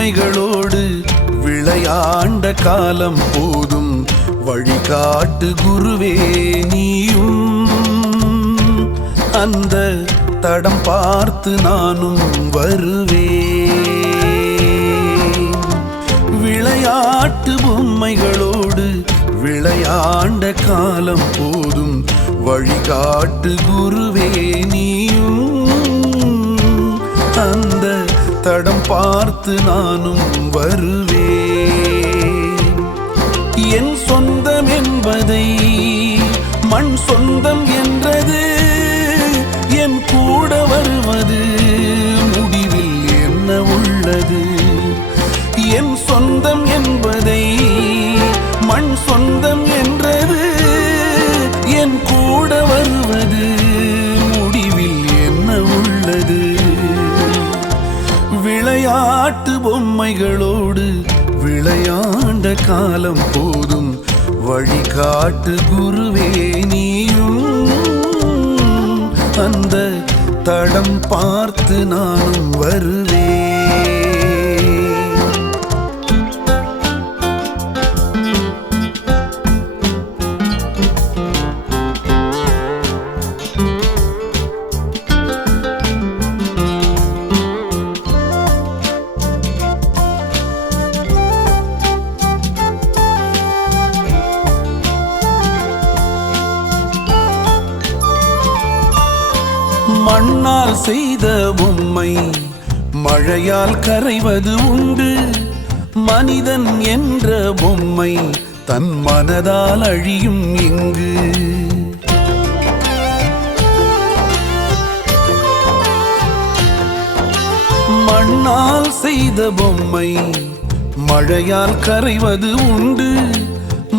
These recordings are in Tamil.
பொம்மைகளோடு விளையாண்ட காலம் போதும், வழிகாட்டு குருவே நீயும். அந்த தடம் பார்த்து நானும் வருவேன். விளையாட்டு பொம்மைகளோடு விளையாண்ட காலம் போதும், வழிகாட்டு குருவே நீயும். அந்த தடம் பார்த்து நானும் வருவேன். என் சொந்தம் என்பதை மண் சொந்தம் என்றது, என் கூட வருவது முடிவில் என்ன உள்ளது? என் சொந்தம் என்பதை மண் சொந்தம் என்றது, என் கூட வருவது முடிவில் என்ன உள்ளது? விளையாட்டு பொம்மைகளோடு விளையாண்ட காலம் போதும், வழிகாட்டு குருவே நீயும். அந்த தடம் பார்த்து நானும் வருவேன். மண்ணால் செய்த பொம்மை மழையால் கரைவது உண்டு. மனிதன் என்ற பொம்மை தன் மனதால் அழியும் இங்கு. மண்ணால் செய்த பொம்மை மழையால் கரைவது உண்டு.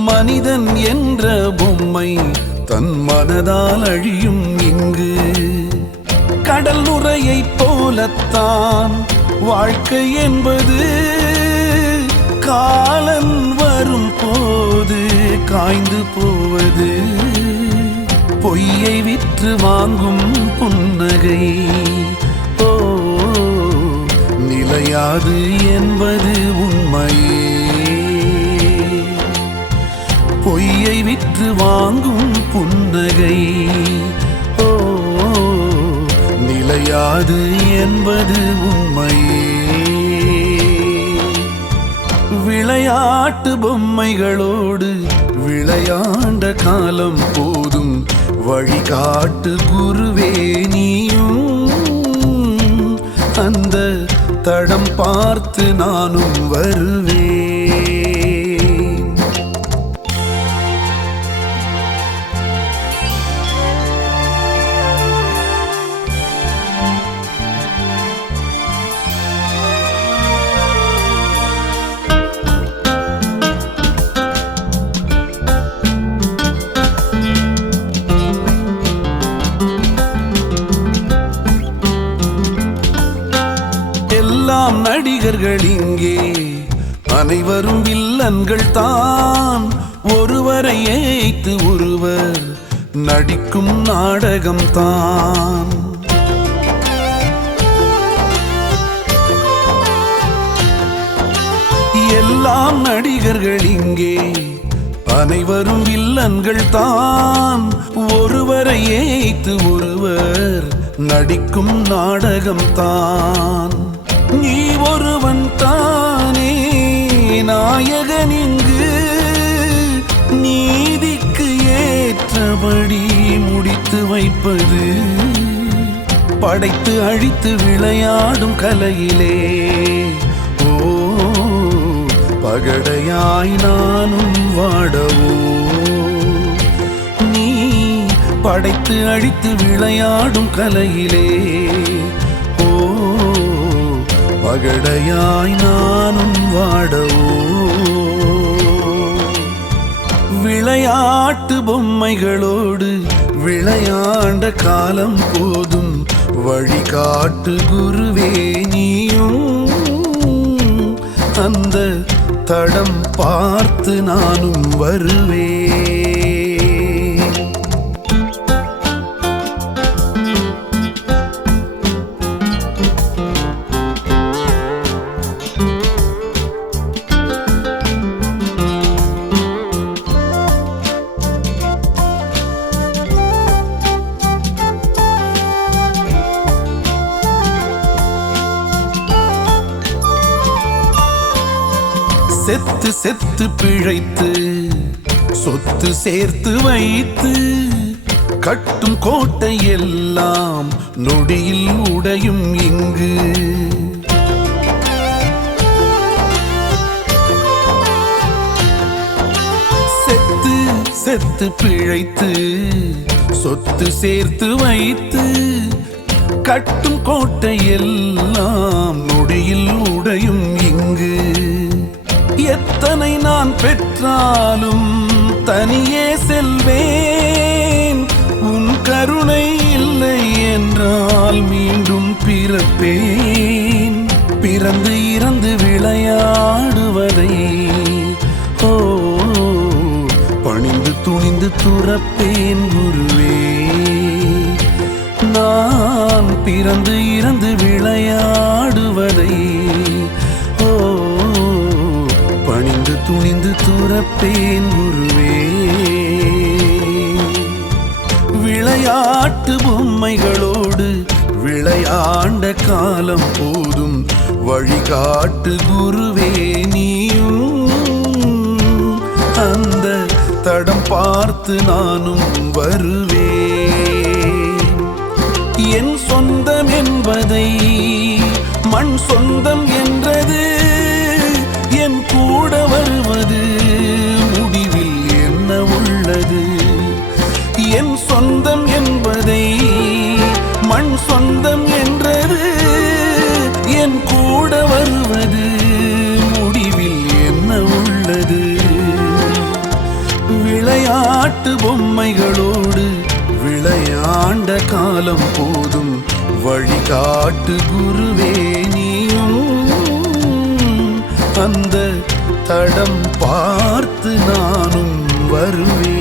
மனிதன் என்ற பொம்மை தன் மனதால் அழியும் இங்கு. கடல் நுரையைப் போலத்தான் வாழ்க்கை என்பது, காலன் வரும் போது காய்ந்து போவது. பொய்யை விற்று வாங்கும் புன்னகை ஓ நிலையாது என்பது உண்மையே. பொய்யை விற்று வாங்கும் புன்னகை நிலையாது என்பது உண்மையே. விளையாட்டு பொம்மைகளோடு விளையாண்ட காலம் போதும், வழிகாட்டு குருவே நீயும். அந்த தடம் பார்த்து நானும் வருவேன். எல்லாம் நடிகர்கள் இங்கே, அனைவரும் வில்லன்கள் தான். ஒருவரை ஏய்த்து ஒருவர் நடிக்கும் நாடகம் தான். எல்லாம் நடிகர்கள் இங்கே, அனைவரும் வில்லன்கள் தான். ஒருவரை ஏய்த்து ஒருவர் நடிக்கும் நாடகம் தான். நீ ஒருவன் தானே நாயகன் இங்கு, நீதிக்கு ஏற்றபடி முடித்து வைப்பது. படைத்து அழித்து விளையாடும் கலையிலே ஓ பகடையாய் நானும் வாடவோ? நீ படைத்து அழித்து விளையாடும் கலையிலே பகடையாய் நானும் வாடவோ? விளையாட்டு பொம்மைகளோடு விளையாண்ட காலம் போதும், வழிகாட்டு குருவே நீயும். அந்த தடம் பார்த்து நானும் வருவேன். செத்து செத்து பிழைத்து சொத்து சேர்த்து வைத்து கட்டும் கோட்டை எல்லாம் நொடியில் உடையும் இங்கு. செத்து செத்து பிழைத்து சொத்து சேர்த்து வைத்து கட்டும் கோட்டை எல்லாம் நொடியில் உடையும் இங்கு. எத்தனை நான் பெற்றாலும் தனியே செல்வேன், உன் கருணை இல்லை என்றால் மீண்டும் பிறப்பேன். பிறந்து இறந்து விளையாடுவதை ஓ பணிந்து துணிந்து துறப்பேன் குருவே. நான் பிறந்து இறந்து விளையாடுவதை ஓ பணிந்து துணிந்து துறப்பேன் குருவே. விளையாட்டு பொம்மைகளோடு விளையாண்ட காலம் போதும், வழிகாட்டு குருவே நீயும். அந்த தடம் பார்த்து நானும் வருவேன். என் சொந்தம் என்பதை மண் சொந்தம் என்றது, என் கூட வருவது முடிவில் என்ன உள்ளது. என் சொந்தம் என்பதை மண் சொந்தம் என்றது, என் கூட வருவது முடிவில் என்ன உள்ளது. விளையாட்டு பொம்மைகளோடு விளையாண்ட காலம் போதும், வழிகாட்டு குருவே நீயும். அந்த தடம் பார்த்து நானும் வருவேன்.